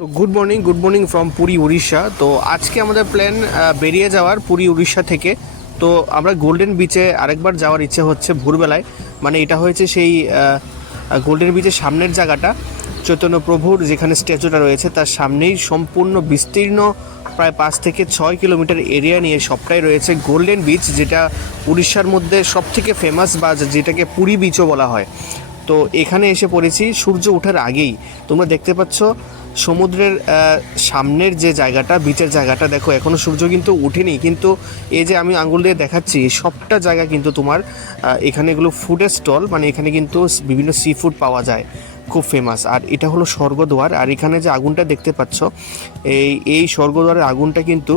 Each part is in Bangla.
তো good morning from Puri Orissa. তো আজকে আমাদের প্ল্যান বেরিয়ে যাওয়ার পুরী উড়িষ্যা থেকে। তো আমরা গোল্ডেন বিচে আরেকবার যাওয়ার ইচ্ছে হচ্ছে ভোরবেলায়। মানে এটা হয়েছে সেই গোল্ডেন বিচের সামনের জায়গাটা, চৈতন্য প্রভুর যেখানে স্ট্যাচুটা রয়েছে তার সামনেই সম্পূর্ণ বিস্তীর্ণ প্রায় 5 থেকে 6 কিলোমিটার এরিয়া নিয়ে সবটাই রয়েছে গোল্ডেন বিচ, যেটা উড়িষ্যার মধ্যে সবথেকে ফেমাস বা যেটাকে পুরী বিচও বলা হয়। তো এখানে এসে পড়েছি সূর্য ওঠার আগেই। তোমরা দেখতে পাচ্ছ সমুদ্রের সামনের যে জায়গাটা, বিচের জায়গাটা, দেখো এখনও সূর্য কিন্তু উঠেনি, কিন্তু এই যে আমি আঙ্গুল দিয়ে দেখাচ্ছি সবটা জায়গা কিন্তু তোমার এখানে এগুলো ফুডের স্টল, মানে এখানে কিন্তু বিভিন্ন সি ফুড পাওয়া যায়, খুব ফেমাস। আর এটা হলো স্বর্গদ্বার। আর এখানে যে আগুনটা দেখতে পাচ্ছ, এই স্বর্গদ্বারের আগুনটা কিন্তু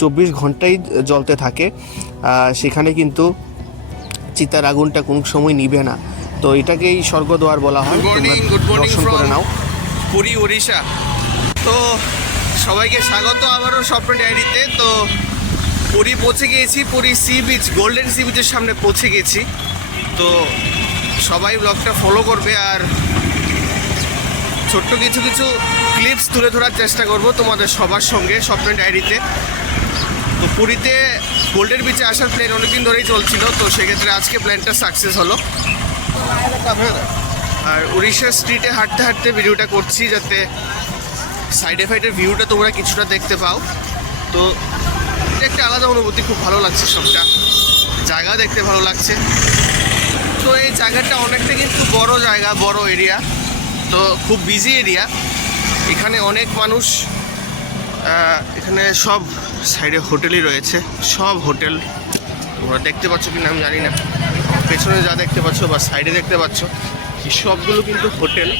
24 ঘন্টাই জ্বলতে থাকে। সেখানে কিন্তু চিতার আগুনটা কোনো সময় নিভে না। তো এটাকেই স্বর্গদ্বার বলা হয়। গুড মর্নিং দর্শন করে নাও। পুরী উড়িষ্যা। তো সবাইকে স্বাগত আবারও স্বপ্ন ডায়েরিতে। তো পুরী পৌঁছে গিয়েছি, Puri sea beach, golden sea বিচের সামনে পৌঁছে গেছি। তো সবাই ব্লগটা ফলো করবে আর ছোট্ট কিছু কিছু ক্লিপস তুলে ধরার চেষ্টা করব তোমাদের সবার সঙ্গে স্বপ্ন ডায়েরিতে। তো পুরীতে গোল্ডেন বিচে আসার প্ল্যান অনেকদিন ধরেই চলছিল, তো সেক্ষেত্রে আজকে প্ল্যানটা সাকসেস হলো। আর উড়িষ্যার স্ট্রিটে হাঁটতে হাঁটতে ভিডিওটা করছি, যাতে সাইডে ফাইডের ভিউটা তোমরা কিছুটা দেখতে পাও। তো এটা একটা আলাদা অনুভূতি, খুব ভালো লাগছে, সবটা জায়গা দেখতে ভালো লাগছে। তো এই জায়গাটা অনেকটা কিন্তু বড় জায়গা, বড় এরিয়া, তো খুব বিজি এরিয়া। এখানে অনেক মানুষ, এখানে সব সাইডে হোটেলই রয়েছে, সব হোটেল তোমরা দেখতে পাচ্ছ কিনা আমি জানি না। পেছনে যা দেখতে পাচ্ছ বা সাইডে দেখতে পাচ্ছ এই সবগুলো কিন্তু হোটেল,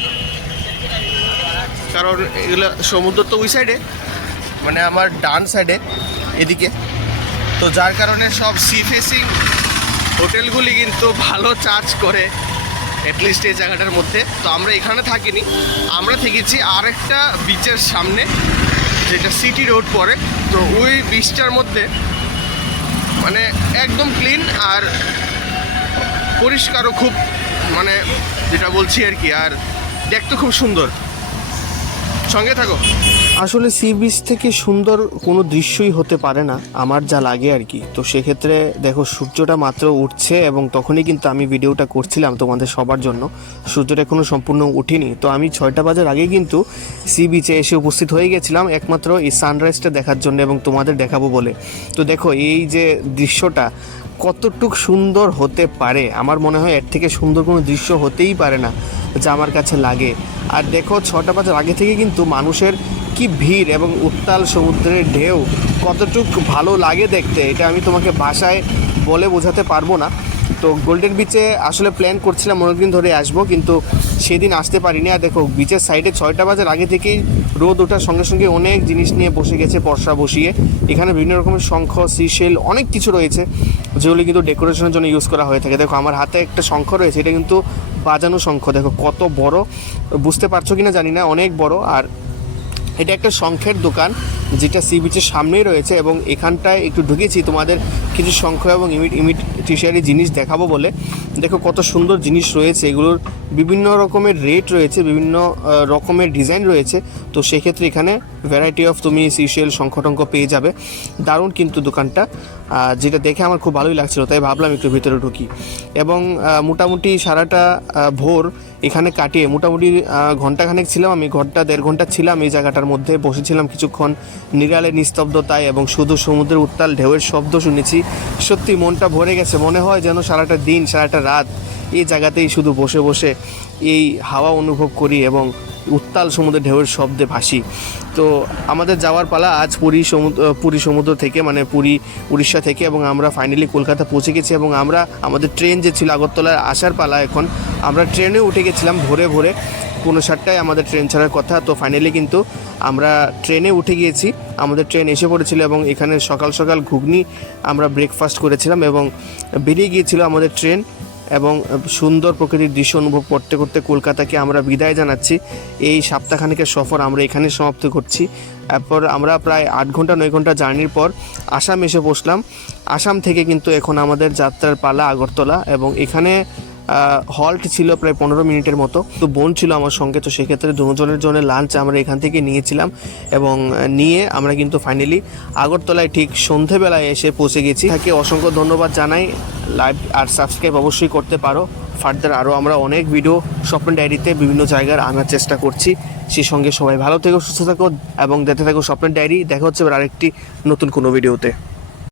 কারণ এগুলো সমুদ্র তো ওই সাইডে, মানে আমার ডান সাইডে এদিকে। তো যার কারণে সব সি ফেসিং হোটেলগুলি কিন্তু ভালো চার্জ করে অ্যাটলিস্ট এই জায়গাটার মধ্যে। তো আমরা এখানে থাকিনি, আমরা থেকেছি আরেকটা বিচের সামনে, যেটা সিটি রোড পড়ে। তো ওই বিচটার মধ্যে মানে একদম ক্লিন আর পরিষ্কারও খুব, মানে যেটা বলছি আর কি, আর দেখতে খুব সুন্দর। সঙ্গে থাকো। আসলে সি বিচ থেকে সুন্দর কোনো দৃশ্যই হতে পারে না, আমার যা লাগে আর কি। তো সেক্ষেত্রে দেখো সূর্যটা মাত্র উঠছে এবং তখনই কিন্তু আমি ভিডিওটা করছিলাম তোমাদের সবার জন্য। সূর্যটা এখনও সম্পূর্ণ উঠেনি। তো আমি 6টা বাজার আগে কিন্তু সি বিচে এসে উপস্থিত হয়ে গেছিলাম একমাত্র এই সানরাইজটা দেখার জন্য এবং তোমাদের দেখাবো বলে। তো দেখো এই যে দৃশ্যটা কতটুক সুন্দর হতে পারে, আমার মনে হয় এর থেকে সুন্দর কোনো দৃশ্য হতেই পারে না যা আমার কাছে লাগে। আর দেখো 6টা বাজার আগে থেকে কিন্তু মানুষের কি ভিড় এবং উত্তাল সমুদ্রের ঢেউ কতটুক ভালো লাগে দেখতে, এটা আমি তোমাকে ভাষায় বলে বোঝাতে পারবো না। তো গোল্ডেন বিচে আসলে প্ল্যান করছিলাম অনেকদিন ধরে আসবো, কিন্তু সেদিন আসতে পারিনি। আর দেখো বিচের সাইডে 6টা বাজার আগে থেকেই রোদ ওঠার সঙ্গে সঙ্গে অনেক জিনিস নিয়ে বসে গেছে পর্সা বসিয়ে। এখানে বিভিন্ন রকমের শঙ্খ, সিশেল, অনেক কিছু রয়েছে যেগুলি কিন্তু ডেকোরেশনের জন্য ইউজ করা হয়ে থাকে। দেখো আমার হাতে একটা শঙ্খ রয়েছে, এটা কিন্তু বাজানো শঙ্খ, দেখো কত বড়, বুঝতে পারছো কিনা জানি না, অনেক বড়। আর এটা একটা শঙ্খের দোকান যেটা সি বিচের সামনেই রয়েছে, এবং এখানটায় একটু ঢুকেছি তোমাদের কিছু শঙ্খ এবং ইমিটেশনারি জিনিস দেখাবো বলে। দেখো কত সুন্দর জিনিস রয়েছে, এগুলোর বিভিন্ন রকমের রেট রয়েছে, বিভিন্ন রকমের ডিজাইন রয়েছে। তো সেক্ষেত্রে এখানে ভ্যারাইটি অফ তুমি সিশেল, শঙ্খ-টঙ্খ পেয়ে যাবে। দারুণ কিন্তু দোকানটা, যেটা দেখে আমার খুব ভালোই লাগছিল, তাই ভাবলাম একটু ভিতরে ঢুকি। এবং মোটামুটি সারাটা ভোর এখানে কাটিয়ে মোটামুটি ঘন্টাখানেক ছিলাম আমি, 1-1.5 ঘন্টা ছিলাম এই জায়গাটার মধ্যে, বসেছিলাম কিছুক্ষণ নিরালে নিস্তব্ধতায় এবং শুধু সমুদ্রের উত্তাল ঢেউয়ের শব্দ শুনেছি। সত্যি মনটা ভরে গেছে, মনে হয় যেন সারাটা দিন সারাটা রাত এই জায়গাতেই শুধু বসে বসে এই হাওয়া অনুভব করি এবং উত্তাল সমুদ্রের ঢেউয়ের শব্দে ভাসি। তো আমাদের যাওয়ার পালা আজ পুরী সমুদ্র থেকে, মানে পুরী উড়িষ্যা থেকে, এবং আমরা ফাইনালি কলকাতা পৌঁছে গেছি। এবং আমরা আমাদের ট্রেন যে ছিল আগরতলায় আসার পালা, এখন আমরা ট্রেনে উঠে গেছিলাম ভোরে 7:30টায় আমাদের ট্রেন ছাড়ার কথা। তো ফাইনালি কিন্তু আমরা ট্রেনে উঠে গিয়েছি, আমাদের ট্রেন এসে পড়েছিল এবং এখানে সকাল সকাল ঘুগনি আমরা ব্রেকফাস্ট করেছিলাম এবং বেরিয়ে গিয়েছিল আমাদের ট্রেন। এবং সুন্দর প্রকৃতির দৃশ্য অনুভব করতে করতে কলকাতাকে আমরা বিদায় জানাচ্ছি। এই সপ্তাহখানেকের সফর আমরা এখানে সমাপ্ত করছি। এরপর আমরা প্রায় 8-9 ঘন্টা জার্নির পর আসাম এসে বসলাম। আসাম থেকে কিন্তু এখন আমাদের যাত্রার পালা আগরতলা, এবং এখানে হল্ট ছিল প্রায় 15 মিনিটের মতো। তো বোন ছিল আমার সঙ্গে, তো সেক্ষেত্রে দুজনের জন্য লাঞ্চ আমরা এখান থেকে নিয়েছিলাম এবং নিয়ে আমরা কিন্তু ফাইনালি আগরতলায় ঠিক সন্ধেবেলায় এসে পৌঁছে গেছি। তাকে অসংখ্য ধন্যবাদ জানাই। লাইক আর সাবস্ক্রাইব অবশ্যই করতে পারো। ফার্দার আরও আমরা অনেক ভিডিও স্বপ্ন ডায়েরিতে বিভিন্ন জায়গার আনার চেষ্টা করছি। সেই সঙ্গে সবাই ভালো থেকো, সুস্থ থাকো এবং দেখতে থাকো স্বপ্নের ডায়েরি। দেখা হচ্ছে এবার আরেকটি নতুন কোনো ভিডিওতে।